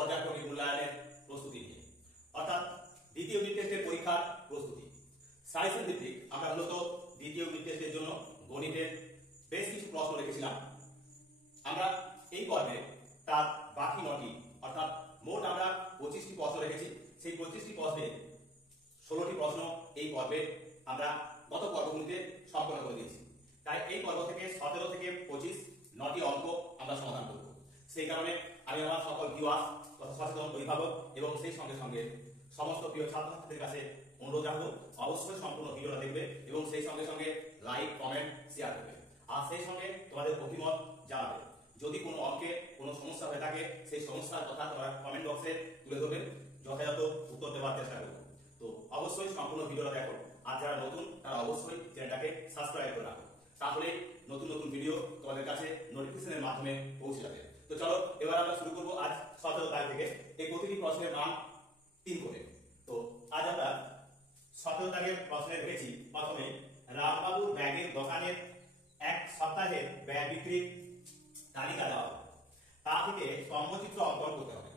পর্যায়ক্রমিক মূল্যায়নের প্রস্তুতি নিয়ে, অর্থাৎ দ্বিতীয় ইউনিট টেস্টের পরীক্ষার প্রস্তুতি। সায়েন্সের ভিত্তিক আমরা মূলত দ্বিতীয় ইউনিট টেস্টের জন্য গণিতের বেশ কিছু প্রশ্ন রেখেছিলাম। আমরা এই পর্বে তার বাকি 9টি অর্থাৎ মোট আমরা 25টি প্রশ্ন রেখেছি। সেই 25টি প্রশ্নে 16টি প্রশ্ন এই পর্বে আমরা গত পর্বগুলিতে সম্পন্ন করে দিয়েছি। তাই এই পর্ব থেকে 17 থেকে 25 9টি অঙ্ক আমরা সমাধান করব। সেই কারণে আমি আমার সকল ভিউয়ার্স তথা সচেতন অভিভাবক এবং সেই সঙ্গে সঙ্গে সমস্ত প্রিয় ছাত্রছাত্রীদের কাছে অনুরোধ রাখবো, অবশ্যই সম্পূর্ণ ভিডিওটা দেখবে এবং সেই সঙ্গে সঙ্গে লাইক, কমেন্ট, শেয়ার করবে। আর সেই সঙ্গে তোমাদের অভিমত জানাবে। যদি কোনো অঙ্কে কোনো সমস্যা হয়ে থাকে সেই সমস্যার কথা তোমরা কমেন্ট বক্সে তুলে ধরবে, যথাযথ উত্তর দেওয়ার চেষ্টা করবো। তো অবশ্যই সম্পূর্ণ ভিডিওটা দেখো। আর যারা নতুন তারা অবশ্যই চ্যানেলটাকে সাবস্ক্রাইব করে রাখো, তাহলে নতুন নতুন ভিডিও তোমাদের কাছে নোটিফিকেশনের মাধ্যমে পৌঁছে যাবে। তো চলো এবার আমরা শুরু করবো আজ 17 তারিখ থেকে। এই প্রতিটি প্রশ্নের মান 3 করে। তো আজ আমরা 17 তারিখের প্রশ্নে রেখেছি প্রথমে রামবাবুর ব্যাগের দোকানের এক সপ্তাহের ব্যয় বিক্রির তালিকা দেওয়া হবে, তা থেকে স্তম্ভচিত্র অঙ্কন করতে হবে।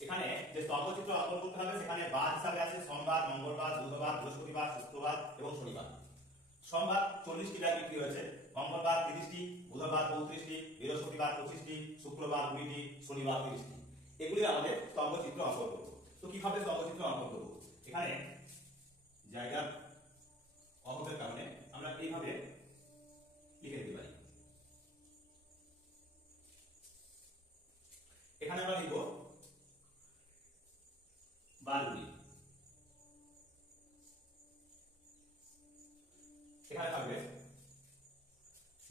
এখানে যে স্তম্ভচিত্র অঙ্কন করতে হবে সেখানে বার হিসাবে আছে সোমবার, মঙ্গলবার, বুধবার, বৃহস্পতিবার, শুক্রবার এবং শনিবার। সোমবার 40টি ব্যাগ বিক্রি হয়েছে, মঙ্গলবার 30টি, বুধবার 35টি, বৃহস্পতিবার 25টি, শুক্রবার 20টি, শনিবার 30টি। এগুলি আমাদের স্তম্ভচিত্র অঙ্কন করব। তো কিভাবে স্তম্ভচিত্র অঙ্কন করব? এখানে জায়গার অভাবের কারণে আমরা এইভাবে লিখে দিতে পারি। এখানে আমরা লিখব বারগুলি, এখানে থাকবে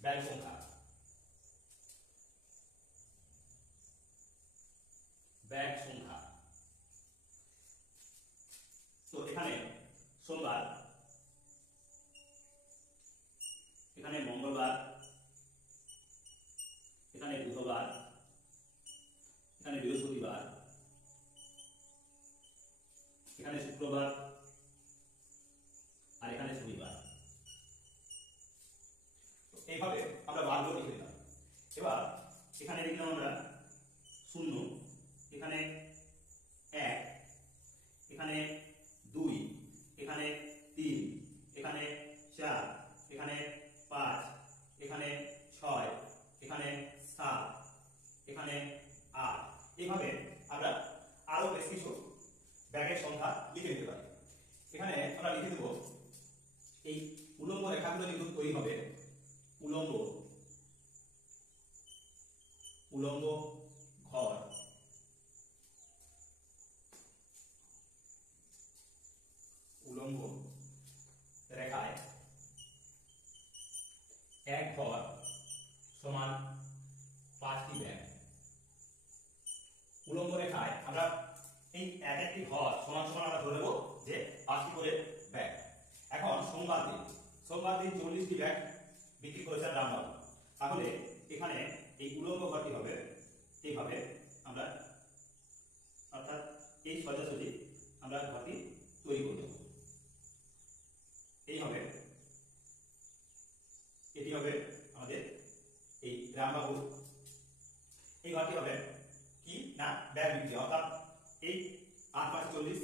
ব্যাগ সংখ্যা, ব্যাগ সংখ্যা। তো এখানে সোমবার, এখানে মঙ্গলবার, এখানে বুধবার, এখানে বৃহস্পতিবার, এখানে শুক্রবার আর এখানে শনিবার। এইভাবে আমরা বারগুলো লিখে দিলাম। এবার এখানে লিখলাম আমরা 0, এখানে 1, এখানে 2, এখানে 3, এখানে 4, এখানে 5, এখানে 6, এখানে 7, এখানে 8। এইভাবে আমরা আরো বেশ কিছু ব্যাগের সংখ্যা লিখে দিতে পারি। এখানে আমরা লিখে দেব এই উলম্ব রেখাগুলো কিন্তু তৈরি হবে উলম্ব, উলম্ব ঘর, উলম্ব রেখায় এক ঘর সমান 5টি ব্যাগ। উলম্ব রেখায় আমরা এই এক একটি ঘর সমান সমান আমরা ধরে নেব যে 5টি করে ব্যাগ। এখন সোমবার দিন 40টি ব্যাগ বিক্রি করেছে রামবাবু। তাহলে এখানে এই উলম্ব ঘরটি হবে এইভাবে, আমরা অর্থাৎ এই সোজাসুজি আমরা ঘরটি তৈরি করে দেব। এই হবে, এটি হবে আমাদের এই রামবাবু। এই ঘরটি হবে কি না ব্যাগ বিক্রি, অর্থাৎ এই 8 5 40।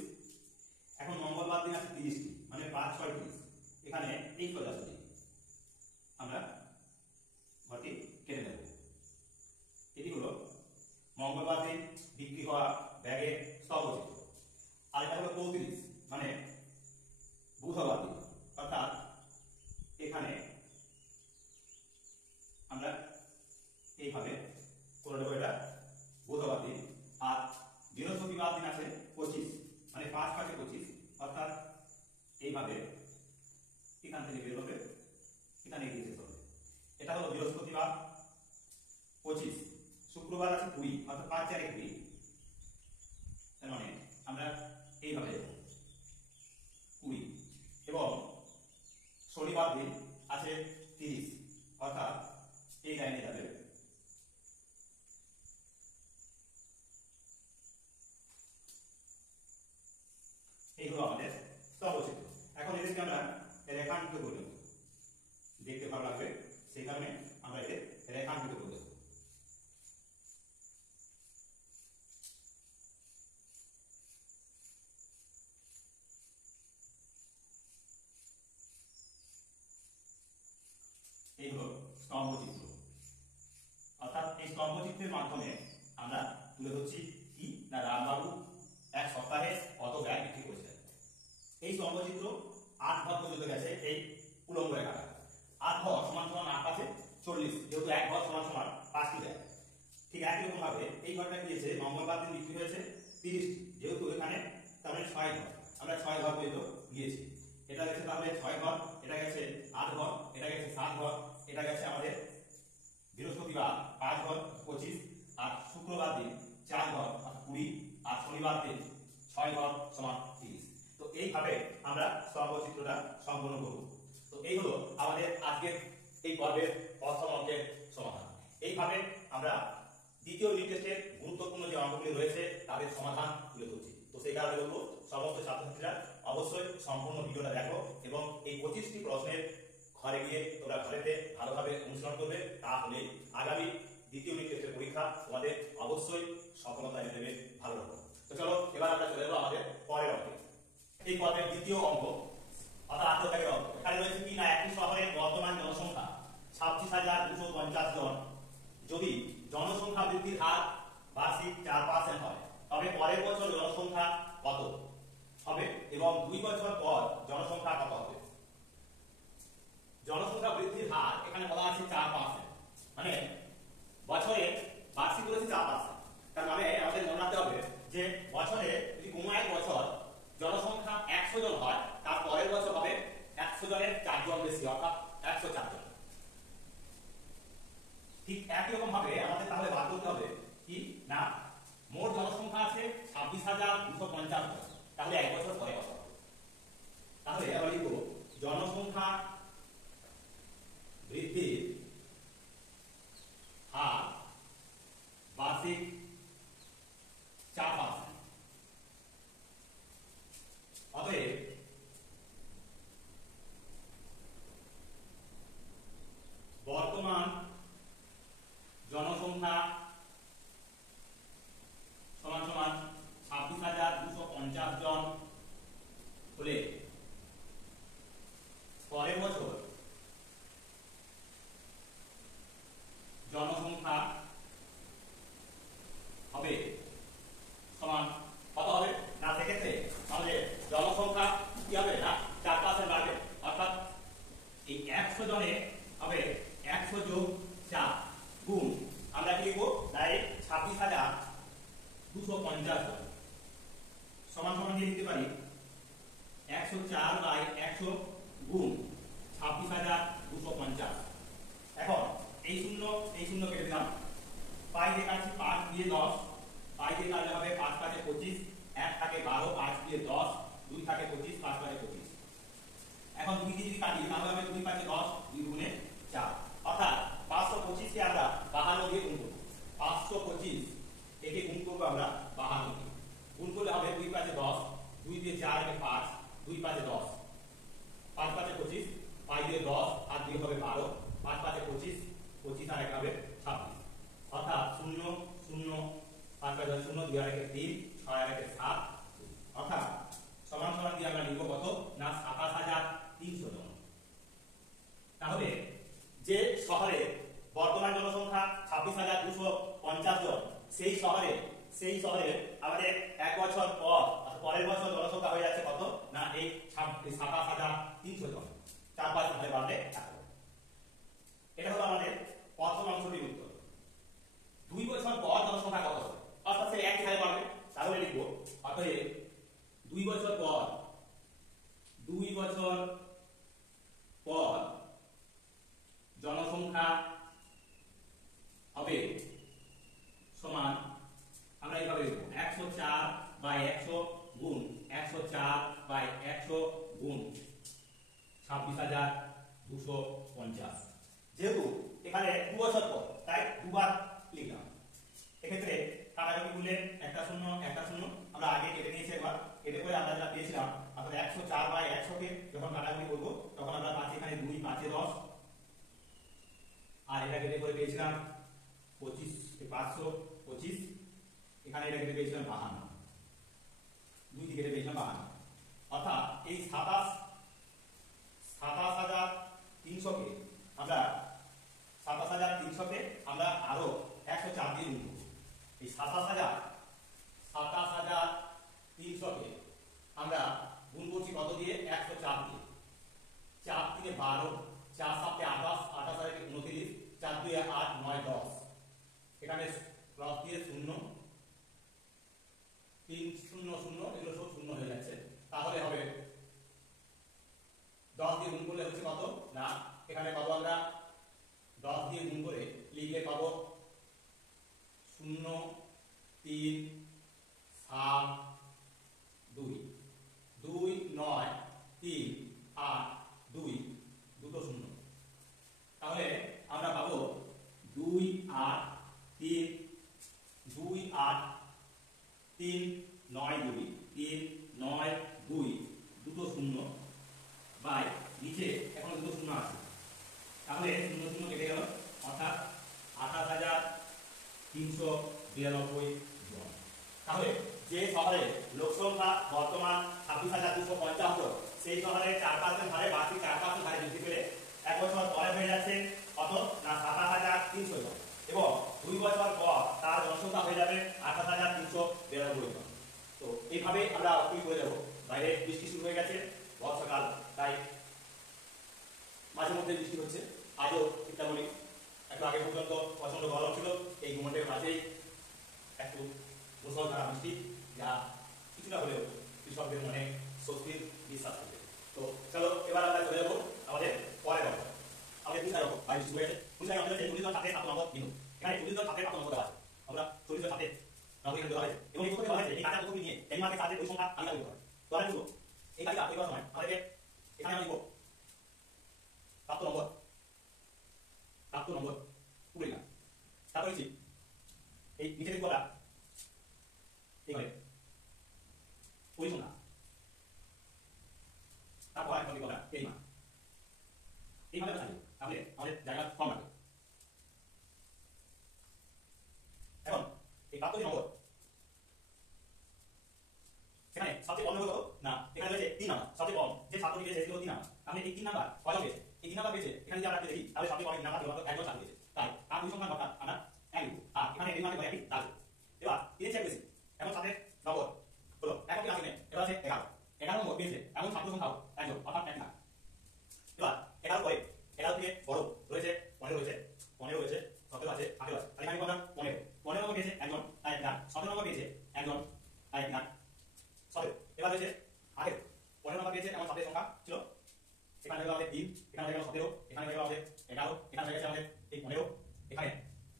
এখন মঙ্গলবার দিন আছে 30টি, মানে 5 6 30। এখানে এই সোজাসুজি আমরা ঘরটি কেটে নেব। এটি হলো মঙ্গলবার দিন বিক্রি হওয়া ব্যাগের স্তম্ভচিত্র। আর এটা হলো 35, মানে বুধবার দিন, অর্থাৎ এখানে আমরা এইভাবে করে নেব এটা বুধবার দিন। আর বৃহস্পতিবার দিন আছে 25, মানে 5 5 25, অর্থাৎ এইভাবে এখান থেকে বের হবে, এখানে গিয়ে শেষ হবে। এটা হলো বৃহস্পতিবার 25। শুক্রবার আছে 20, অর্থাৎ 5 4 20। তার মানে আমরা এইভাবে 20। এবং শনিবার দিন আছে 30, অর্থাৎ এই লাইনে যাবে। এই হলো আমাদের স্তম্ভচিত্র। এখন এদেরকে আমরা রেখাঙ্কিত করি, দেখতে ভালো লাগবে, সেই কারণে আমরা এদের রেখাঙ্কিত করে দেব। সর্বচিত্রের মাধ্যমে আমরা তুলে ধরছি কি না রামবাবু এক সপ্তাহে কত ব্যাগ বিক্রি করেছিলেন। এই সর্বচিত্র 8 ঘর পর্যন্ত গেছে এই উলম্ব রেখাটা। 8 ঘর সমান সমান 8 আছে 40, যেহেতু 1 ঘর সমান সমান 5টি ব্যাগ। ঠিক একই রকম ভাবে এই ঘরটা গিয়েছে মঙ্গলবার দিন বিক্রি হয়েছে 30টি, যেহেতু এখানে তাহলে 6 ঘর, আমরা 6 ঘর পর্যন্ত গিয়েছি। এটা গেছে তাহলে 6 ঘর, এটা গেছে 8 ঘর, এটা গেছে 7 ঘর, এটা গেছে আমাদের বৃহস্পতিবার 5 ঘর 25, আর শুক্রবার দিন 4 ঘর 20, আর শনিবার দিন 6 ঘর সমান 30। তো এইভাবে আমরা সর্বচিত্রটা সম্পন্ন করব। তো এই হলো আমাদের আজকের এই পর্বের প্রথম অঙ্কের সমাধান। এইভাবে আমরা দ্বিতীয় ইউনিট টেস্টের গুরুত্বপূর্ণ যে অঙ্কগুলি রয়েছে তাদের সমাধান তুলে ধরছি। তো সেই কারণে বলবো সমস্ত ছাত্রছাত্রীরা অবশ্যই সম্পূর্ণ ভিডিওটা দেখো এবং এই 25টি প্রশ্নের ঘরে গিয়ে তোমরা ঘরেতে ভালোভাবে অনুসরণ করবে, তাহলে আগামী দ্বিতীয় ইউনিট টেস্টের পরীক্ষা তোমাদের অবশ্যই সফলতা এনে দেবে ভালো রকম। তো চলো এবার আমরা চলে যাবো আমাদের পরের অঙ্কে। এই পর্বের দ্বিতীয় অঙ্ক অর্থাৎ আত্মত্যাগের অঙ্ক। এখানে রয়েছে কি না একটি শহরের বর্তমান জনসংখ্যা 26,250 জন। যদি জনসংখ্যা বৃদ্ধির হার বার্ষিক 4% হয়, তবে পরের বছর জনসংখ্যা কত হবে এবং 2 বছর পর জনসংখ্যা কত হবে। জনসংখ্যা বৃদ্ধির হার এখানে বলা আছে 4%, মানে বছরে বার্ষিক বলেছে 4%। তার মানে আমাদের মনে রাখতে হবে যে বছরে যদি কোনো এক বছর জনসংখ্যা 100 জন হয়, তার পরের বছর হবে 100 জনের 4 জন বেশি, অর্থাৎ 104 জন। ঠিক একই রকম ভাবে আমাদের তাহলে বার করতে হবে কি না মোট জনসংখ্যা আছে 26,250 জন, তাহলে এক বছর পরে কত হবে। তাহলে আমরা লিখব জনসংখ্যা বৃদ্ধির হার বার্ষিক 4%। অতএব বর্তমান জনসংখ্যা সমান সমান 26,250 জন হলে পরের বছর জনসংখ্যা হবে সমান কত হবে না, সেক্ষেত্রে আমাদের জনসংখ্যা কি হবে না 4% বাড়বে, অর্থাৎ এই 100 জনে হবে 100 যোগ 4 গুণ আমরা কি লিখবো ডাইরেক্ট 26,250 জন সমান সমান দিয়ে লিখতে পারি 104/100 গুণ 26,250। এখন এই শূন্য কেটে দিলাম, পাই দিয়ে কাটছি 5 দিয়ে 10, পাই দিয়ে কাটলে হবে 5 5 25, 1 থাকে 12, 5 দিয়ে 10, 2 থাকে 25, 5 5 25। এখন 2 দিয়ে যদি কাটি তাহলে হবে 2 5 10, 2 গুণে 4, অর্থাৎ 525 কে আমরা 52 দিয়ে গুণ করব। 525 একে গুণ করব আমরা 52 দিয়ে, গুণ করলে হবে 2 5 10, 2 দিয়ে 4 হবে 5, 2 5 10, 5 5 25, 5 দিয়ে 10 আর 2 হবে 12, 5 5 25, 25 আর 1 হবে 26, অর্থাৎ 0 0 5 5 0 2 আর 1 3, 6 আর 1 7, অর্থাৎ সমান সমান দিয়ে আমরা লিখব কত না 27,300 জন। তাহলে যে শহরে বর্তমান জনসংখ্যা 26,250 জন, সেই শহরে আমাদের এক বছর পর পরের বছর জনসংখ্যা হয়ে যাচ্ছে কত না এই 27,300 জন, 4-5 ভাবে বাড়লে এটা হলো আমাদের প্রথম অংশটির উত্তর। 2 বছর পর জনসংখ্যা কত হবে, অর্থাৎ সে একই হারে বাড়বে। তাহলে লিখবো অতএব 2 বছর পর জনসংখ্যা হবে সমান আমরা এইভাবে লিখব 104/100 গুণ 104/100 গুণ 26,250। যেহেতু এখানে 2 বছর পর তাই দুবার লিখলাম। এক্ষেত্রে কাটাকাটি করলে একটা শূন্য আমরা আগে কেটে নিয়েছি, একবার কেটে করে আমরা যেটা পেয়েছিলাম অর্থাৎ 104/100 কে যখন কাটাকাটি করব তখন আমরা পাচ্ছি এখানে 2 5 10, আর এটা কেটে করে পেয়েছিলাম 525, এখানে এটা কেটে পেয়েছিলাম 52, 2 দিয়ে কেটে পেয়েছিলাম 52, অর্থাৎ এই 27,300 কে আমরা 27,300 কে আমরা আরো 100 104 দিয়ে গুণ করব। এই 27,300 কে আমরা গুণ করছি কত দিয়ে? 104 দিয়ে। 4 3 12, 4 7 28, 28 আর 29, 4 2 8 9 10। এখানে প্লাস দিয়ে 0 3 0 0 এগুলো সব শূন্য হয়ে যাচ্ছে। তাহলে হবে 10 দিয়ে গুণ করলে হচ্ছে কত না, এখানে পাবো আমরা 10 দিয়ে গুণ করে লিখলে পাবো 0 3 7 2 2 9 3 8 2 দুটো শূন্য। তাহলে আমরা পাবো 2 8 3 2 8 3 9 2 3 9 2 দুটো শূন্য বাই নিচে এখন দুটো শূন্য আছে, তাহলে শূন্য শূন্য কেটে গেল, অর্থাৎ 28,392 জন। তাহলে যে শহরে লোকসংখ্যা বর্তমান 26,275, সেই শহরে 4% হারে বাকি 4% হারে বৃদ্ধি পেলে 1 বছর পরে হয়ে যাচ্ছে কত না 27,300 জন, এবং 2 বছর পর তার জনসংখ্যা হয়ে যাবে 28,392 জন। তো এইভাবে আমরা কি করে যাব। বাইরে বৃষ্টি শুরু হয়ে গেছে, বর্ষাকাল, তাই মাঝে মধ্যে বৃষ্টি হচ্ছে। আজও তেমনি একটু আগে পর্যন্ত প্রচন্ড গরম ছিল, এই ঘুমটের মাঝেই একটু মুষলধারা বৃষ্টি, যা কিছুটা হলেও কৃষকদের মনে স্বস্তির বিশ্বাস দেবে। তো চলো এবার আমরা চলে যাবো আমাদের পরের গল্প। আমাদের দুই রকম বাইরে শুরু হয়েছে, দুই আমাদের 40 7 নম্বর বিন্দু, এখানে 40 7 নম্বর দেওয়া আছে, আমরা 40 7 নম্বর এখানে দেওয়া হয়েছে, এবং এই প্রথমে দেওয়া হয়েছে এই কাটা প্রথমে নিয়ে এই মার্কের সাথে ওই সংখ্যা আলাদা করতে হবে। তো আমরা লিখব এই কাজটা তৈরি করার সময় আমাদেরকে এখানে আমরা লিখব 7 নম্বর 20 না, তারপর লিখছি এই নিচে লিখব আমরা এইভাবে ওই সংখ্যা, তারপর এখন লিখব আমরা এই মান, এইভাবে আমরা লিখব, তাহলে আমাদের জায়গা কম লাগবে। এখন এই 72 নম্বর এখানে সবচেয়ে কম হলো না, এখানে রয়েছে 3 নাম্বার, সবচেয়ে কম যে ছাত্রটি পেয়েছে সেটি হলো 3 নাম্বার। তাহলে এই 3 নাম্বার কয়জন পেয়েছে? এই 3 নাম্বার পেয়েছে, এখানে যদি আমরা দেখি তাহলে সবচেয়ে কম 3 নাম্বার হলো একজন ছাত্র পেয়েছে, তাই আর দুই সংখ্যা অর্থাৎ আমরা এক লিখব, আর এখানে এই মানটা একই দাঁড়াবে। এবার 3 চেক বেশি, এখন ছাত্রের নম্বর হলো এখন কি আসলে এবার আছে 11 নম্বর পেয়েছে, এখন ছাত্র সংখ্যা একজন অর্থাৎ 1 না। এবার 11 পরে 11 থেকে বড় রয়েছে 15 রয়েছে 17 আছে 18 আছে, তাহলে এখানে আমরা 15 নম্বর পেয়েছে একজন তাই 1, 17 নম্বর পেয়েছে একজন তাই 1, 17 এবার রয়েছে 18 15 নম্বর পেয়েছে এমন ছাত্রের সংখ্যা ছিল, এখানে হলো আমাদের 3, এখানে হয়ে গেল 17, এখানে হয়ে গেল আমাদের 11, এখানে হয়ে গেছে আমাদের এই 15, এখানে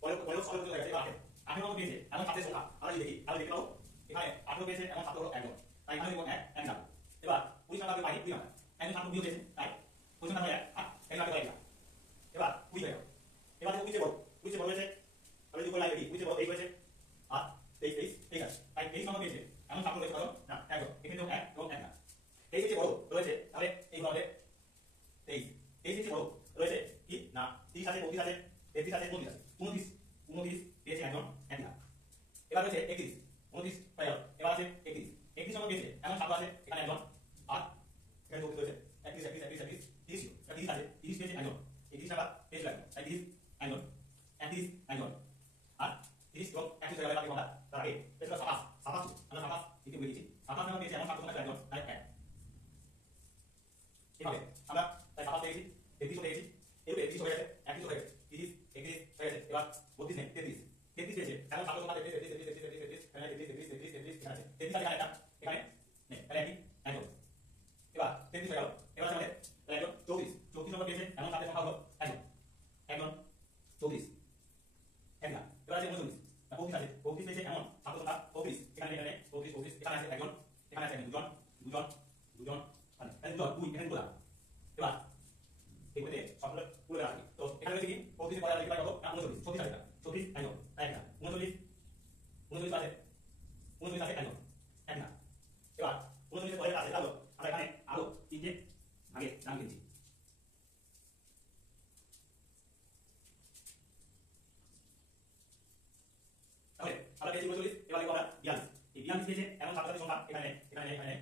15 17 হয়ে গেছে। এবার 18 নম্বর পেয়েছে এমন ছাত্রের সংখ্যা আমরা যদি দেখি তাহলে দেখতে পাবো এখানে 18 পেয়েছে এমন ছাত্র হলো একজন, তাই এখানে লিখব 1 1 নাম্বার। এবার 20 নাম্বার পাই 2 নাম্বার, একজন ছাত্র বিয়োগ পেয়েছে তাই 20 নাম্বার 1 আর এই নাম্বার 1 এবার 20 হয়ে গেল। এবার যে 20 বড় হয়েছে আমি যদি বলাই দেখি 20 বড় এই হয়েছে আর 23 ঠিক আছে, তাই 23 নম্বর পেয়েছে এমন ছাত্র রয়েছে কত না একজন, এখানে 1 এবং 1 না। 23 যে বড় রয়েছে তাহলে এই বড় 23 বড় রয়েছে কি না 30 আছে 35 আছে 33 আছে 29 আছে 29 পেয়েছে একজন 1 না। এবার রয়েছে 31 29 পাই গেল, এবার আছে 31 নম্বর পেয়েছে এমন ছাত্র আছে এখানে একজন আর এখানে 34 রয়েছে 31 30 আছে 30 পেয়েছে একজন, 31 টাকা পেয়েছে একজন, তাই 30 একজন 31 একজন আর 30 এবং 31 হয়ে গেল। আমরা তার আগে পেয়েছিল 27 আমরা 27 দিতে বলেছি, 27 নম্বর পেয়েছে এমন ছাত্র সংখ্যা একজন তাই 1। এভাবে আমরা তাই 27 পেয়েছি 33 পেয়েছি, এরপরে 31 হয়ে গেছে 31 হয়ে গেছে 30 31 হয়ে গেছে, এবার 32 নেই 33 পেয়েছে এমন ছাত্র সংখ্যা 33 এখানে 33 এখানে এখানে নেই তাহলে একজন। এবার 33 হয়ে গেল, এবার আমাদের একজন 34 নম্বর পেয়েছে এমন ছাত্রের সংখ্যা হলো একজন 34 এক না। এবার আছে 39 35 পেয়েছে এমন ছাত্র সংখ্যা 35 এখানে 35 এখানে আছে একজন, এখানে আছে দুজন মানে দুজন 2 এখানে দুজন। এবার এই মধ্যে সবগুলো পুরো রাখি, তো এখানে রয়েছে কি 35 পরে লিখতে পারি কত না 39 36 আছে 36 একজন এক না 39 আছে 39 আছে একজন এক না। এবার 39 পরে আছে তাহলে আমরা এখানে আরো 3টে ভাগে নাম দিচ্ছি। তাহলে আমরা পেয়েছি 39, এবার লিখব আমরা 42, এই 42 পেয়েছে এমন ছাত্রদের সংখ্যা এখানে 42 এখানে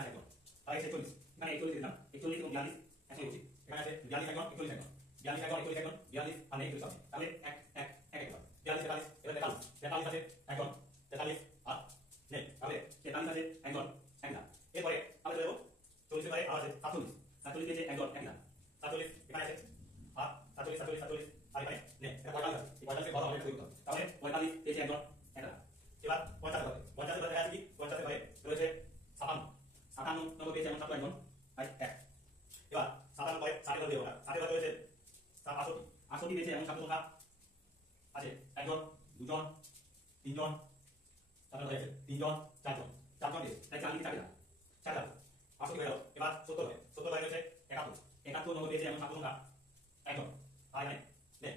আছে একজন, তাহলে 46 এখানে 41 দিলাম 41 এবং 42 একসাথে লিখছি, এখানে আছে 42 একজন 41 একজন 42 একজন 41 একজন 42 আর 41 হবে, তাহলে 1 1 1 42 42 43 আছে একজন, 43 আর নে তাহলে 43 আছে একজন একলা। এরপরে আমরা চলে যাব 40 এর পরে আর আছে 47, 47 পেয়েছে একজন একলা, 47 এখানে আছে আর 47 47 47 আর এখানে নে এটা 45 আছে, এই 45 এর ঘর আমাদের তৈরি করতে হবে। তাহলে 45 পেয়েছে একজন একলা। এবার 50 হবে, 50 এর পরে আছে কি 50 এর পরে রয়েছে 57, 57 নম্বর পেয়েছে এমন ছাত্র একজন তাই এক। এবার 57 পরে 60 ধরে ওটা 60 এর রয়েছে 68, 68 পেয়েছে এমন ছাত্র সংখ্যা আছে একজন দুজন তিনজন, তারপর হয়েছে তিনজন চারজন, চারজন পেয়েছে তাই 4 দিকে 4 চার 68 হয়ে গেল। এবার 70 হবে, 70 হয়ে গেছে 71, 71 নম্বর পেয়েছে এমন ছাত্র সংখ্যা একজন আর এখানে নে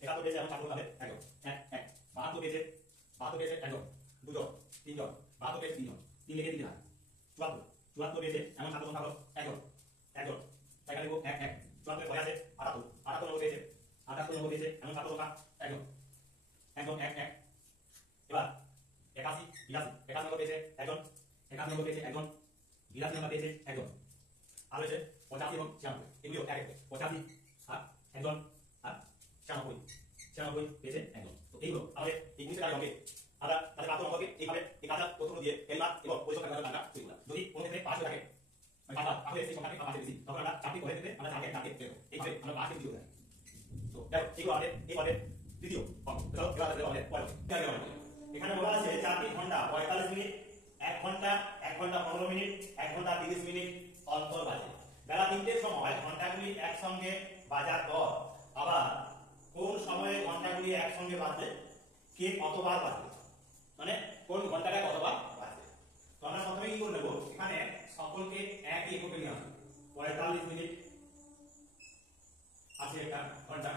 71 পেয়েছে এমন ছাত্র সংখ্যা একজন এক এক। 72 পেয়েছে, 72 পেয়েছে একজন দুজন তিনজন, 72 পেয়েছে তিনজন, তিন লিখে দিতে হয়। 74, 74 পেয়েছে এমন ছাত্র সংখ্যা হলো একজন একজন তাই এখানে লিখব এক এক। 74 পরে আছে 78, 78 নম্বর পেয়েছে, 78 নম্বর পেয়েছে এমন ছাত্র সংখ্যা একজন একজন এক এক। এবার 81 82, 81 নম্বর পেয়েছে একজন, 81 নম্বর পেয়েছে একজন, 82 নম্বর পেয়েছে একজন আর রয়েছে 85 এবং 96, এগুলো এক এক 85 আর একজন আর 96, 96 পেয়েছে একজন। তো এইগুলো আমাদের এই জিনিসটা হবে আমরা তাহলে প্রাপ্ত নম্বরকে এইভাবে এই কাজটা প্রথম দিয়ে এলমার এবং পরিসংখ্যান কাজটা টাকা তৈরি করলাম। যদি কোনো ক্ষেত্রে পাঁচ হয়ে থাকে মানে টাকা তাহলে সেই সংখ্যাটি পাঁচে বেশি, তখন আমরা চারটি করে দিতে আমরা চারটি টার্গেট দেব, এইভাবে আমরা পাঁচটি ভিডিও দেব। তো দেখো এইগুলো আমাদের এই পদের দ্বিতীয় অঙ্ক। চলো এবার আমাদের পরের এখানে বলা আছে 4টি ঘন্টা 45 মিনিট, 1 ঘন্টা 1 ঘন্টা 15 মিনিট, 1 ঘন্টা 30 মিনিট অন্তর বাজে। বেলা 3টের সময় ঘন্টাগুলি একসঙ্গে বাজার পর আবার কোন সময়ে ঘন্টাগুলি একসঙ্গে বাজবে, কে কতবার বাজবে, মানে কোন ঘন্টাটা কতবার বাজবে। তো আমরা প্রথমে কি করে নেব, এখানে সকলকে একই এককে নিয়ে আসবো। 45 মিনিট আছে একটা ঘন্টা,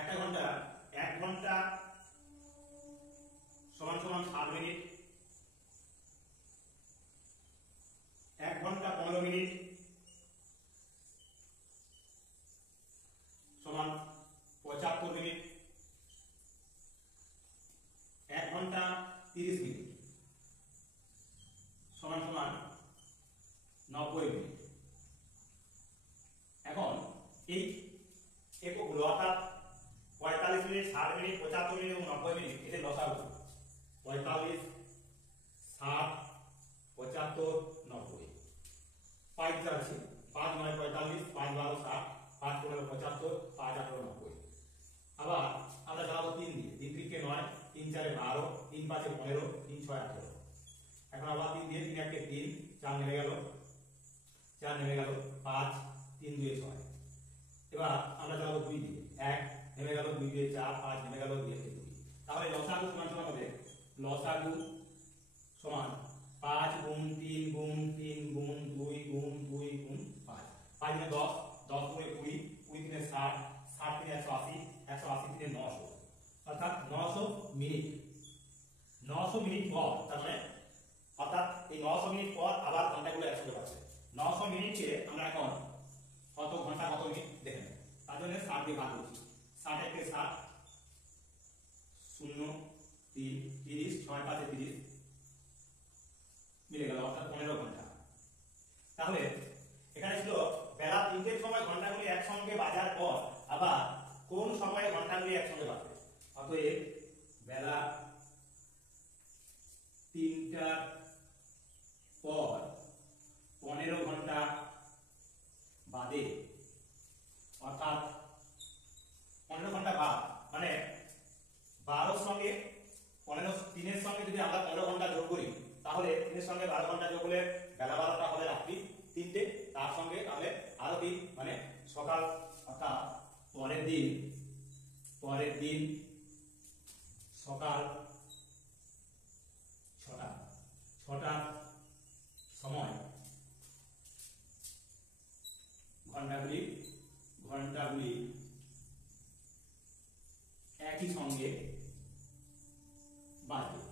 একটা ঘন্টা 1 ঘন্টা সমান সমান 60 মিনিট, 1 ঘন্টা 15 মিনিট সমান 75 মিনিট, 1 ঘন্টা 30 মিনিট সমান সমান 90 মিনিট। এখন এই এককগুলো অর্থাৎ 45 মিনিট 60 মিনিট 75 মিনিট এবং 90 মিনিট এদের লসাগু 45 60 75 90 5 আছে 5 9 45 5 12 60 5 15 75 5 18 90। আবার আমরা যাবো 3 দিয়ে, 3 3 9 3 4 12 3 5 15 3 6 18। এখন আবার 3 দিয়ে 3 1 3 4 নেমে গেল 4 নেমে গেল 5 3 2 6। এবার আমরা যাবো 2 দিয়ে 1 নেমে গেল 2 দিয়ে 4 5 নেমে গেল 2 দিয়ে 2। তাহলে লসাগু সমান সমান হবে লসাগু সমান 5 গুণ 3 গুণ 3 গুণ 2 গুণ 2 গুণ 5, 5 মানে 10 10 গুণে 20 20 গুণে 60 60 গুণে 180 180 গুণে 900 অর্থাৎ 900 মিনিট। 900 মিনিট পর তার মানে অর্থাৎ এই 900 মিনিট পর আবার ঘন্টাগুলো একসাথে বাজছে। 900 মিনিটকে আমরা এখন কত ঘন্টা কত মিনিট দেখে নেব, তার জন্য 60 দিয়ে ভাগ করছি। 60 একে 60 0 3 30 6 5 30 মিলে গেল অর্থাৎ 15 ঘন্টা। তাহলে এখানে ছিল বেলা 3টের সময় ঘন্টাগুলি একসঙ্গে বাজার পর আবার কোন সময়ে ঘন্টাগুলি একসঙ্গে বাজবে। অতএব বেলা 3টার পর 15 ঘন্টা বাদে অর্থাৎ 15 ঘন্টা বাদ মানে 12 সঙ্গে 15 3 সঙ্গে যদি আমরা 15 ঘন্টা যোগ করি তাহলে 3 সঙ্গে 12 ঘন্টা যোগ করলে বেলা 12টা হবে রাত্রি 3টে, তার সঙ্গে তাহলে আরো 3 মানে সকাল অর্থাৎ পরের দিন সকাল 6টার সময় ঘন্টাগুলি একই সঙ্গে বাজবে।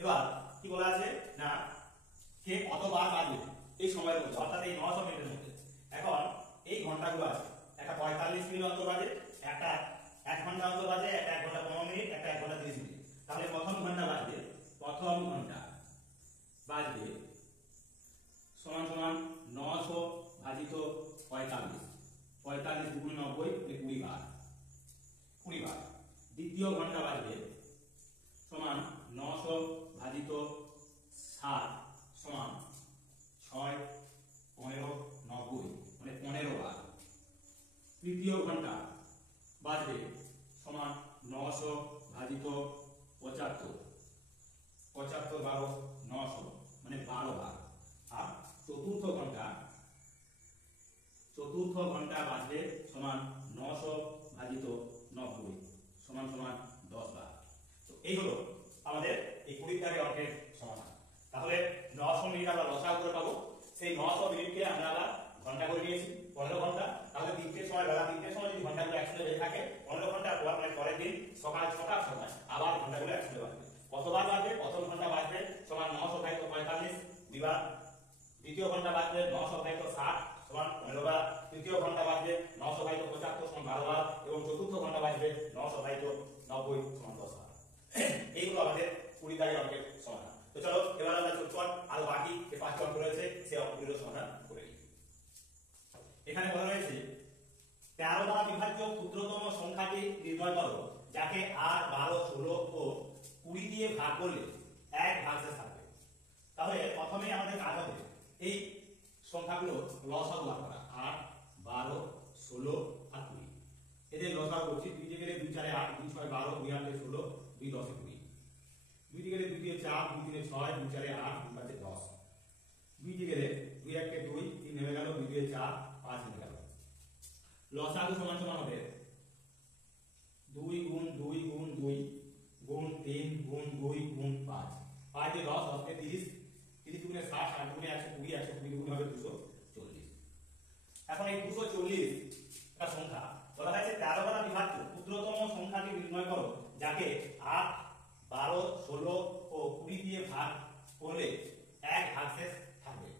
এবার কি বলা আছে না কে কতবার বাজবে এই সময়ের মধ্যে অর্থাৎ এই 900 মিনিটের মধ্যে। এখন এই ঘন্টাগুলো আছে, একটা 45 মিনিট অন্তর বাজে, একটা 1 ঘন্টা অন্তর বাজে, একটা 1 ঘন্টা 15 মিনিট, একটা 1 ঘন্টা 30 মিনিট। তাহলে প্রথম ঘন্টা বাজবে সমান সমান 900 ভাজিত 45, 45 দুগুণ 90 20 বার দ্বিতীয় ঘন্টা বাজবে সমান 900 ভাজিত 7 সমান 6, 15, 90 মানে 15 বার। তৃতীয় ঘন্টা বাজবে সমান 900 ভাজিত 75, 75 12 900 মানে 12 বার। আর চতুর্থ ঘন্টা বাজবে সমান 900 ভাজিত 90 সমান সমান 10 বার। তো এই হলো আমাদের এই 20 দাগের অঙ্কের সমাধান। তাহলে 900 মিনিট আমরা লসাগু করে পাবো। সেই 900 মিনিটকে আমরা আবার ঘন্টা করে নিয়েছি 15 ঘন্টা। তাহলে তিনটের সময় বেলা 3টের সময় যদি ঘন্টাগুলো একসাথে বেজে থাকে 15 ঘন্টা পর মানে পরের দিন সকাল 6টার সময় আবার ঘন্টাগুলো একসাথে বাজবে। কতবার বাজবে? প্রথম ঘন্টা বাজবে সমান 900 ভাজিত 45 দুইবার। দ্বিতীয় ঘন্টা বাজবে 900 ভাজিত 60 সমান 15 বার। তৃতীয় ঘন্টা বাজবে 900 ভাজিত 75 সমান 12 বার এবং চতুর্থ ঘন্টা বাজবে 900 ভাজিত 90 সমান 10 বার। এইগুলো আমাদের 20 দাগের অঙ্কের সমাধান। তো চলো এবার আমরা চটপট আর বাকি যে 5টি অঙ্ক রয়েছে সেই অঙ্কগুলোর সমাধান করে নিই। এখানে বলা রয়েছে 13 দ্বারা বিভাজ্য ক্ষুদ্রতম সংখ্যাটি নির্ণয় করো যাকে 8, 12, 16 ও 20 দিয়ে ভাগ করলে 1 ভাগশেষ থাকবে। তাহলে প্রথমেই আমাদের কাজ হবে এই সংখ্যাগুলো লসাগু বার করা। 8, 12, 16 আর 20 এদের লসাগু করছি। 2 দিয়ে গেলে 2 4 8, 2 6 12, 2 8 16, 2 10 20। 2 দিয়ে গেলে 2 দিয়ে 4, 2 3 6, 2 4 8, 2 5 10। 2 দিয়ে গেলে 2 1 2, 3 নেমে গেল, 2 দিয়ে 4, 5 নেমে গেল। লসাগু সমান সমান হবে 2 গুণ 2 গুণ 2 গুণ 3 গুণ 2 গুণ 5। 5 দিয়ে 10, 10 দিয়ে 30, 30 গুণে 60, 60 গুণে 120, 120 গুণে হবে 240। এখন এই 240 টা সংখ্যা বলা হয়েছে 13 দ্বারা বিভাজ্য ক্ষুদ্রতম সংখ্যাটি নির্ণয় করো যাকে 8, 12, 16 ও 20 দিয়ে ভাগ করলে 1 ভাগশেষ থাকবে।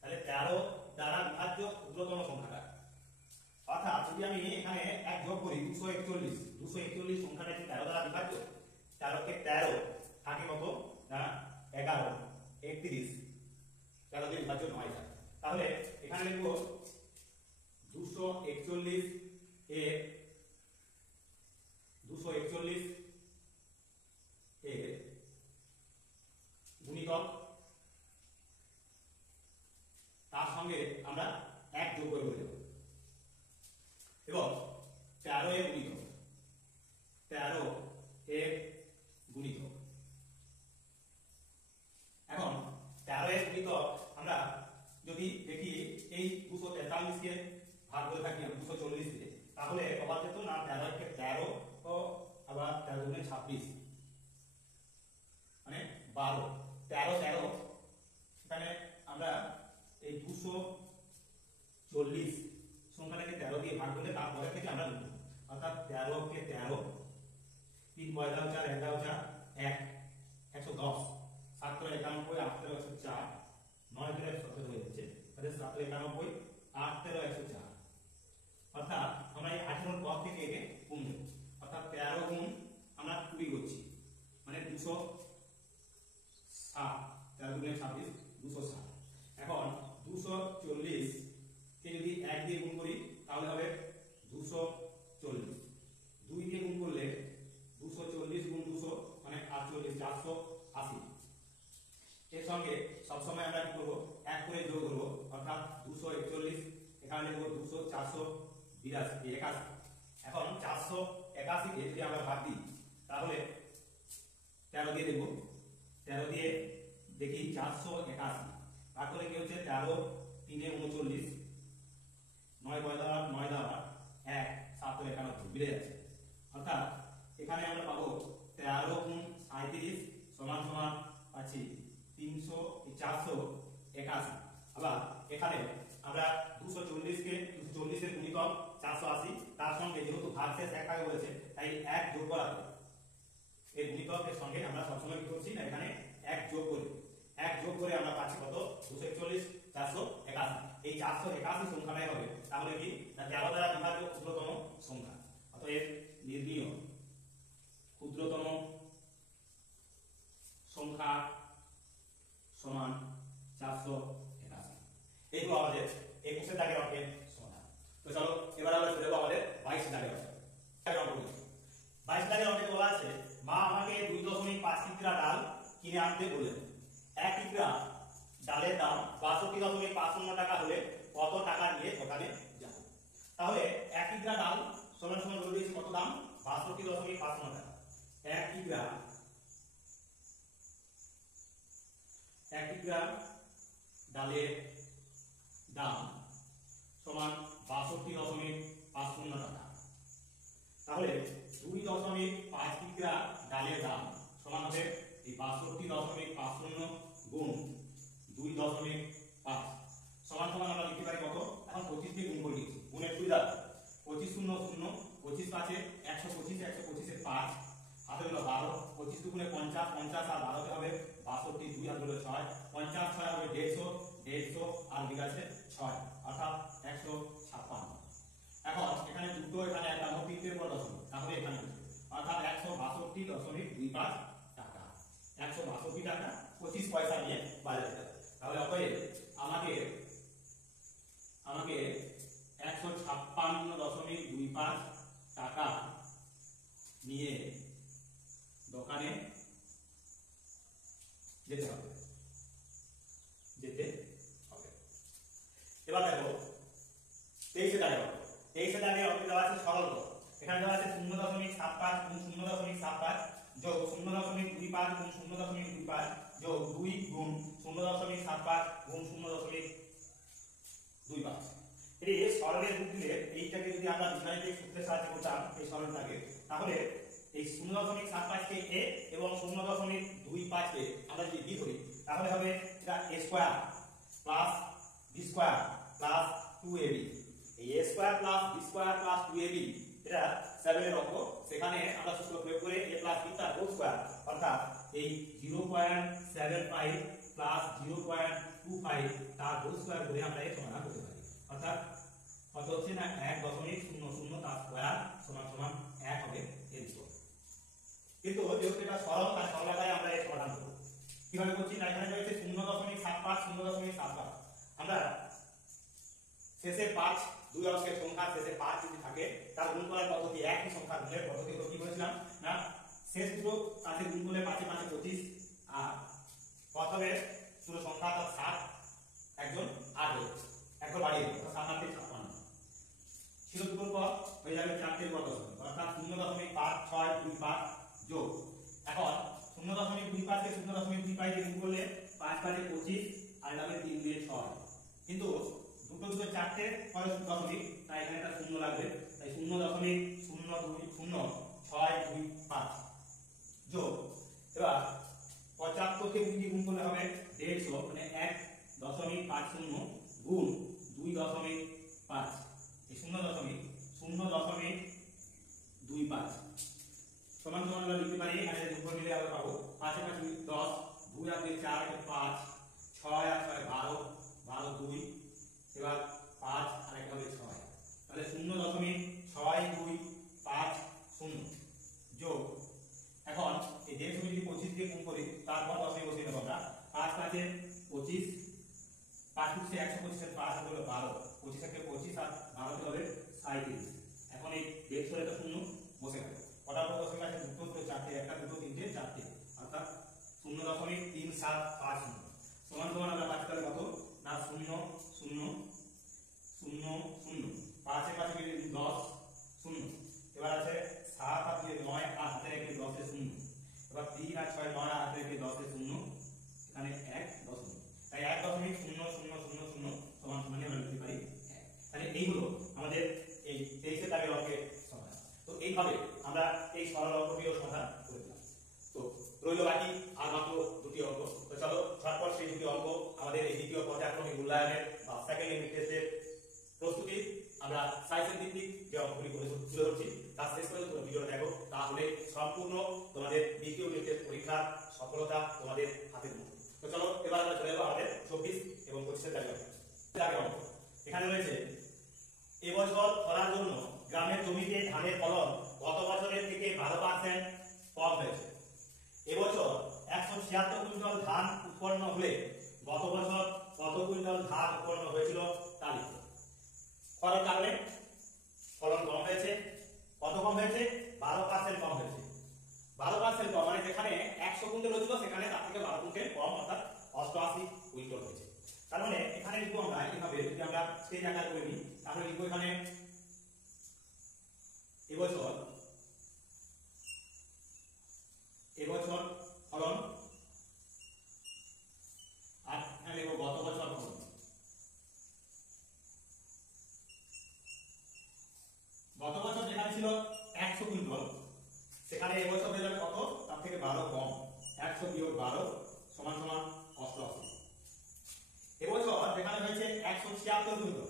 তাহলে 13 দ্বারা বিভাজ্য ক্ষুদ্রতম সংখ্যাটা অর্থাৎ যদি আমি এখানে 1 যোগ করি 241 সংখ্যাটা কি 13 দ্বারা বিভাজ্য? 13 কে 13 থাকে কত না 11, 31, 13 দিয়ে বিভাজ্য 9 থাকে। তাহলে এখানে লিখব 241 এর গুণিতক, তার সঙ্গে আমরা 1 যোগ করে দেব এবং 13 এর গুণিতক, 13 এর গুণিতক। এখন 13 এর গুণিতক আমরা যদি দেখি এই 243 কে ভাগ করে থাকি 240 দিয়ে, তাহলে কবার যেত না 13 কে 13 ও আবার 13 গুণে 26 মানে 12, 13 13। এখানে আমরা এই 240 সংখ্যাটাকে 13 দিয়ে ভাগ করলে তারপরে থেকে আমরা লিখব অর্থাৎ 13 কে 13, 3 পয়লা 4 11 4 1 110, 7 91 8 104, 9 117 হয়ে যাচ্ছে। তাহলে 7 91 8 104 অর্থাৎ আমরা এই 18 পদ থেকে একে গুণ দেব অর্থাৎ 13 গুণ আমরা 20 করছি মানে 260, 13 গুণে 26 260। এখন 240 কে যদি 1 দিয়ে গুণ করি তাহলে হবে 240, 2 দিয়ে গুণ করলে 240 গুণ 200 মানে 48, 480। এর সঙ্গে সবসময় আমরা কি করব 1 করে যোগ করব অর্থাৎ 241, এখানে লিখব 200, 482, 81। এখন 481 কে যদি আমরা ভাগ দিই তাহলে 13 দিয়ে দেব, 13 দিয়ে দেখি 481 ভাগ করলে কি হচ্ছে 13 3 এ 39, 9 পয়লা 9 দ্বারা 1 7 91 মিলে যাচ্ছে। অর্থাৎ এখানে আমরা পাবো 13 গুণ 37 সমান সমান পাচ্ছি 481। আবার এখানে আমরা 240 কে 240 এর গুণিতক 480, তার সঙ্গে যেহেতু ভাগশেষ 1 ভাগে বলেছে তাই 1 যোগ করাতে এই গুণিতকের সঙ্গে আমরা সবসময় কি করছি না এখানে 1 যোগ করে আমরা পাচ্ছি কত 241 481। এই 481 সংখ্যাটাই হবে তাহলে কি না 13 দ্বারা বিভাজ্য ক্ষুদ্রতম সংখ্যা। অতএব নির্ণীয় ক্ষুদ্রতম সংখ্যা সমান 481। এইগুলো আমাদের 21 দাগের অঙ্কের সমাধান। তো চলো এবার আমরা চলে যাব আমাদের 22 দাগের অঙ্ক। 22 দাগের অঙ্কের কিনে আনতে বললেন। 1 কিগ্রা ডালের দাম 62.50 টাকা হলে কত টাকা নিয়ে দোকানে যাবে? তাহলে 1 কিগ্রা ডাল সমান সমান বলে দিয়েছি কত দাম? 62.50 টাকা। 1 কিগ্রা ডালের দাম সমান 62.50 টাকা। তাহলে 2.5 কিগ্রা ডালের দাম সমান হবে এই 62.50 গুণ 2.5 সমান সমান আমরা লিখতে পারি কত? এখন 25 দিয়ে গুণ করে দিচ্ছি, গুণের সুবিধা 25 0 0 25 5 125 125 এর 5 হাতে হলো 12 25 দুগুণে 50 50 আর 12 তে হবে 62 2 আর হলো 6 50 6 হবে 150 150 আর বিগ আছে 6 অর্থাৎ 156। এখন এখানে দুটো এখানে একটা মোট তিনটের পর দশমিক, তাহলে এখানে অর্থাৎ 162.25 টাকা। 162 টাকা 25 পয়সা নিয়ে বাজারে যাবে। তাহলে অতএব আমাকে 156.25 টাকা নিয়ে দোকানে যেতে হবে। এবার দেখো 23 দাগে হবে। 23 দাগে অঙ্ক দেওয়া আছে সরল করো। এখানে দেওয়া আছে 0.75 গুণ 0.75 যোগ 0.25 গুণ 0.25 যোগ 2 গুণ 0.75 গুণ 0.25। এই সরলের রূপ দিলে এইটাকে যদি আমরা বীজগাণিতিক সূত্রের সাহায্যে করতাম এই সরলটাকে, তাহলে এই 0.75 কে a এবং 0.25 কে আমরা যদি b ধরি তাহলে হবে এটা a square plus b square plus 2ab। এই a square plus b square plus 2ab এটা 7 এর অঙ্ক। সেখানে আমরা সূত্র প্রয়োগ করে a প্লাস b তার হোল স্কয়ার অর্থাৎ এই 0.75 প্লাস 0.25 তার হোল স্কয়ার করে আমরা এর সমাধান করতে পারি। অর্থাৎ কত হচ্ছে না 1.00 তার স্কয়ার সমান সমান 1 হবে এর স্কয়ার। কিন্তু যেহেতু এটা সরল তাই সরলতায় আমরা এর সমাধান করব। কিভাবে করছি না এখানে রয়েছে 0.75 0.75 আমরা শেষে 5 দুই অঙ্কের সংখ্যা শেষে 5 যদি থাকে তার গুণ করার পদ্ধতি একই সংখ্যা গুণের পদ্ধতি হলো কি বলেছিলাম না শেষ দুটো কাছে গুণ করলে 5 এ 5 এ 25 আর প্রথমে পুরো সংখ্যা তো 7 একজন 8 হয়ে যাচ্ছে একবার বাড়িয়ে দিই 7 8 56 ছিল দুটোর পর হয়ে যাবে 4 এর বর্গ অর্থাৎ 0.5625 যোগ এখন 0.25 কে 0.25 দিয়ে গুণ করলে 5 5 এ 25 আর যাবে 3 দিয়ে 6 কিন্তু দুটো দুটো চারটে পরে দশমিক তাই এখানে একটা শূন্য লাগবে তাই 0.0202625 যোগ এবার 75 কে 2 দিয়ে গুণ করলে হবে 150 মানে 1.50 গুণ 2.5 এই 0.025 সমান সমান আমরা লিখতে পারি এখানে যোগ করলে আমরা পাবো 5 এর 5 10 2 আর 2 4 5 6 আর 6 12 12 2 এবার 5 আর একটা হবে 6 তাহলে 0.6250 যোগ এখন এই 150 যদি 25 দিয়ে গুণ করি তারপর 10 এ বসিয়ে দেব আমরা 5 5 এর 25 5 × 125 এর 5 হলো 12 25 থেকে 25 আর 12 হবে 37 এখন এই 150 এর শূন্য বসে গেল কটার পর দশমিক আছে দুটো তো চারটে একটা দুটো তিনটে চারটে অর্থাৎ 0.3750 সমান সমান আমরা পাচ্ছি তাহলে কত না 0 0 0 0 5 এর পাশে গেলে 10 0 এবার আছে 7 আর 9 আর হাতে রেখে 10 এর 0 এবার 3 আর 6 9 আর হাতে রেখে 10 এর 0 এখানে 1 দশমিক তাই 1.0000 সমান সমান আমরা লিখতে পারি 1 তাহলে এই হলো আমাদের এই 23 এর দাগের অঙ্কের সমাধান। তো এইভাবে আমরা এই সরল অঙ্কটিও সমাধান করে দিলাম। তো রইল বাকি আর মাত্র দুটি অঙ্ক। তো চলো ঝটপট সেই দুটি অঙ্ক আমাদের এই দ্বিতীয় পর্যায়ক্রমিক মূল্যায়নের বা সেকেন্ড ইউনিট টেস্টের প্রস্তুতি আমরা সাইজের ভিত্তিক যে অঙ্কগুলি তুলে ধরছি তার শেষ পর্যন্ত ভিডিওটা দেখো, তাহলে সম্পূর্ণ তোমাদের দ্বিতীয় ইউনিটের পরীক্ষার সফলতা তোমাদের হাতের মুঠোয়। তো চলো এবার আমরা চলে যাবো আমাদের 24 এবং 25 এর দাগের অঙ্ক। এখানে রয়েছে এবছর ফলার জন্য গ্রামের জমিতে ধানের ফলন গত বছরের থেকে 12% কম হয়েছে। এবছর 176 কুইন্টাল ধান উৎপন্ন হলে গত বছর কত কুইন্টাল ধান উৎপন্ন হয়েছিল তা লিখো। ফলন কারণে ফলন কম হয়েছে, কত কম হয়েছে 12% কম হয়েছে। 12% কম মানে যেখানে 100 কুইন্টাল হয়েছিল সেখানে তার থেকে 12 কুইন্টাল কম অর্থাৎ 88 কুইন্টাল হয়েছে। তার মানে এখানে লিখবো আমরা এইভাবে, যদি আমরা সেই জায়গায় করে নিই তাহলে লিখবো এখানে এবছর ফলন, আর এখানে লিখবো গত বছর ফলন। গত বছর যেখানে ছিল 100 কুইন্টাল সেখানে এবছর হয়ে যাবে কত, তার থেকে 12 কম, 100 বিয়োগ 12 সমান সমান 88। এবছর যেখানে হয়েছে 176 কুইন্টাল,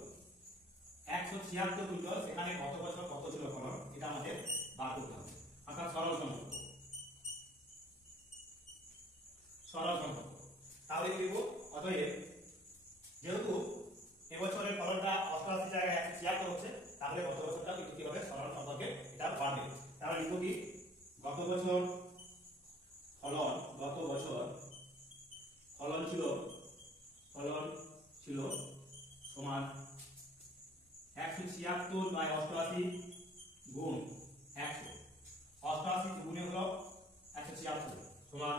176 কুইন্টাল সেখানে গত বছর কত ছিল ফলন, এটা আমাদের বার করতে হবে। অর্থাৎ সরল সম্পর্ক, তাহলে কি লিখব, অতএব যেহেতু এবছরের ফলনটা 88 জায়গায় 176 হচ্ছে, তাহলে গত বছরটা কিন্তু কি হবে, সরল সম্পর্কে এটা বাড়বে। তাহলে লিখব কি, গত বছর ফলন ছিল সমান 176 বাই 88 গুণ 100, 88 গুণে হলো 176 সমান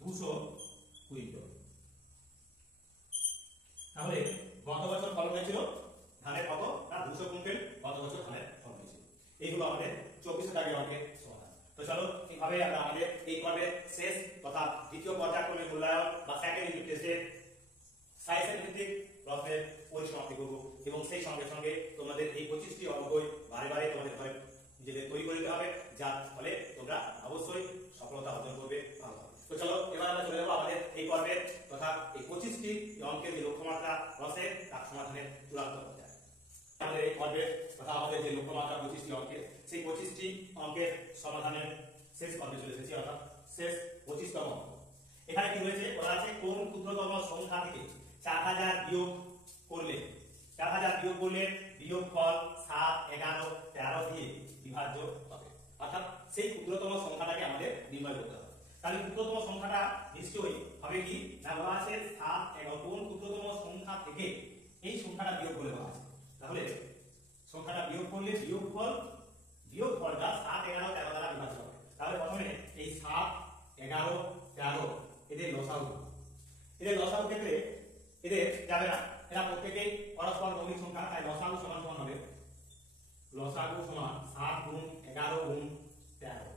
200 কুইন্টাল। তাহলে গত বছর ফলন হয়েছিল ধানের কত না 200 কুইন্টাল, গত বছর ধানের ফলন হয়েছিল। এইগুলো আমাদের 24 দাগের অঙ্কের সমাধান। তো চলো এইভাবে আমরা আমাদের এই পর্বের শেষ তথা দ্বিতীয় পর্যায়ক্রমিক মূল্যায়ন বা সেকেন্ড ইউনিট টেস্টের সায়েন্স ভিত্তিক প্রশ্নের পরিসমাপ্তি করব, এবং সেই সঙ্গে সঙ্গে তোমাদের এই 25টি অঙ্কই বারে বারে তোমাদের ঘরে নিজেদের তৈরি করে দিতে হবে, যার ফলে তোমরা অবশ্যই সফলতা অর্জন করবে। তো চলো এবার আমরা চলে যাবো আমাদের এই পর্বের তথা এই 25টি অঙ্কের যে লক্ষ্যমাত্রা প্রশ্নের তার সমাধানের চূড়ান্ত পর্যায়ে। আমাদের এই পর্বের তথা আমাদের যে লক্ষ্যমাত্রা 25টি অঙ্কের, সেই 25টি অঙ্কের সমাধানের শেষ পর্বে চলে এসেছি, অর্থাৎ শেষ 25তম অঙ্ক। এখানে কি রয়েছে, বলা আছে কোন ক্ষুদ্রতম সংখ্যা থেকে 4000 বিয়োগ করলে বিয়োগফল 7, 11, 13 দিয়ে বিভাজ্য হবে। অর্থাৎ সেই ক্ষুদ্রতম সংখ্যাটাকে আমাদের নির্ণয় করতে হবে। তাহলে ক্ষুদ্রতম সংখ্যাটা নিশ্চয়ই হবে কি না, বলা আছে 7, 11, কোন ক্ষুদ্রতম সংখ্যা থেকে এই সংখ্যাটা বিয়োগ করলে বলা আছে। তাহলে সংখ্যাটা বিয়োগ করলে বিয়োগফলটা 7, 11, 13 দ্বারা বিভাজ্য হবে। তাহলে প্রথমে এই 7, 11, 13 এদের লসাগু ক্ষেত্রে এদের যাবে না, এরা প্রত্যেকেই পরস্পর মৌলিক সংখ্যা, তাই লসাগু সমান সমান হবে, লসাগু সমান 7 গুণ 11 গুণ 13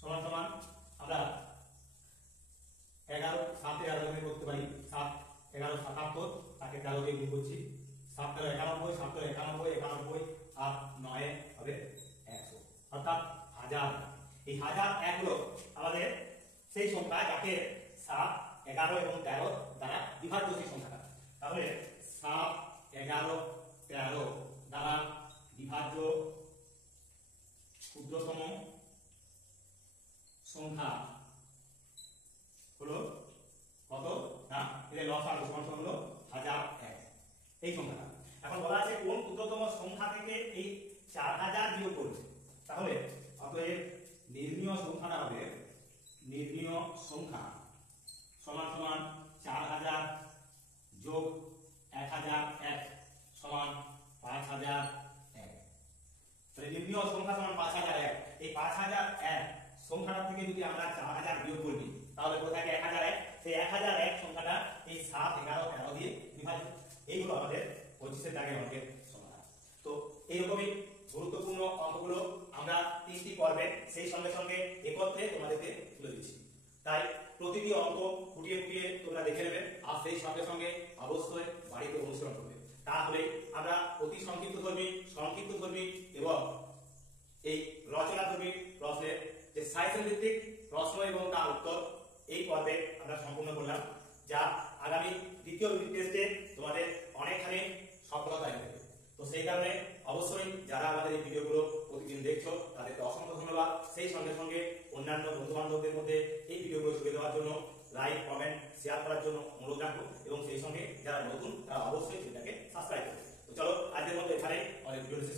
সমান সমান আমরা 11 7 11 গুণ করতে পারি, 7 11 77, তাকে 13 দিয়ে গুণ করছি, 7 13 91, 7 13 91, 91 আর 9 হবে 100, অর্থাৎ 1000। এই 1001 হলো আমাদের সেই সংখ্যা যাকে 7, 11 এবং 13 দ্বারা বিভাজ্য সেই সংখ্যাটা। তাহলে 7, 11, 13 দ্বারা বিভাজ্য ক্ষুদ্রতম সংখ্যা হলো কত না, এর লসাগু সমান হলো 1001, এই সংখ্যাটা। এখন বলা আছে কোন ক্ষুদ্রতম সংখ্যা থেকে এই 4000 বিয়োগ করবে। তাহলে অতএব নির্ণীয় সংখ্যাটা হবে, নির্ণীয় সংখ্যা সমান সমান 4000 যোগ 1001 সমান 5001। তাহলে নির্ণীয় সংখ্যা সমান 5001। এই 5001 সংখ্যাটা থেকে যদি আমরা 4000 বিয়োগ করি তাহলে কোথায় 1001, সেই 1001 সংখ্যাটা এই 7, 11, 13 দিয়ে বিভাজিত। এইগুলো আমাদের 25 দাগের অঙ্কের সমাধান। তো এইরকমই গুরুত্বপূর্ণ অঙ্কগুলো আমরা 3টি পর্বে সেই সঙ্গে সঙ্গে একত্রে তোমাদেরকে তুলে দিচ্ছি। তাই প্রতিটি অঙ্ক খুঁটিয়ে খুঁটিয়ে তোমরা দেখে নেবে, আর সেই সঙ্গে সঙ্গে অবশ্যই বাড়িতে অনুসরণ করবে। তাহলে আমরা অতি সংক্ষিপ্তধর্মী এবং এই রচনাধর্মী প্রশ্নের যে সায়েন্স ভিত্তিক প্রশ্ন এবং তার উত্তর এই পর্বে আমরা সম্পূর্ণ করলাম, যা আগামী দ্বিতীয় ইউনিট টেস্টে তোমাদের অনেকখানি সফলতা এনে দেবে। তো সেই কারণে অবশ্যই যারা আমাদের এই ভিডিওগুলো প্রতিদিন দেখছো তাদেরকে অসংখ্য ধন্যবাদ। সেই সঙ্গে সঙ্গে অন্যান্য বন্ধু বান্ধবদের মধ্যে এই ভিডিওগুলো ছড়িয়ে দেওয়ার জন্য, লাইক, কমেন্ট, শেয়ার করার জন্য অনুরোধ রাখবো, এবং সেই সঙ্গে যারা নতুন তারা অবশ্যই সেটাকে সাবস্ক্রাইব করবে। তো চলো আজকের মতো এখানে অনেক ভিডিও শেষ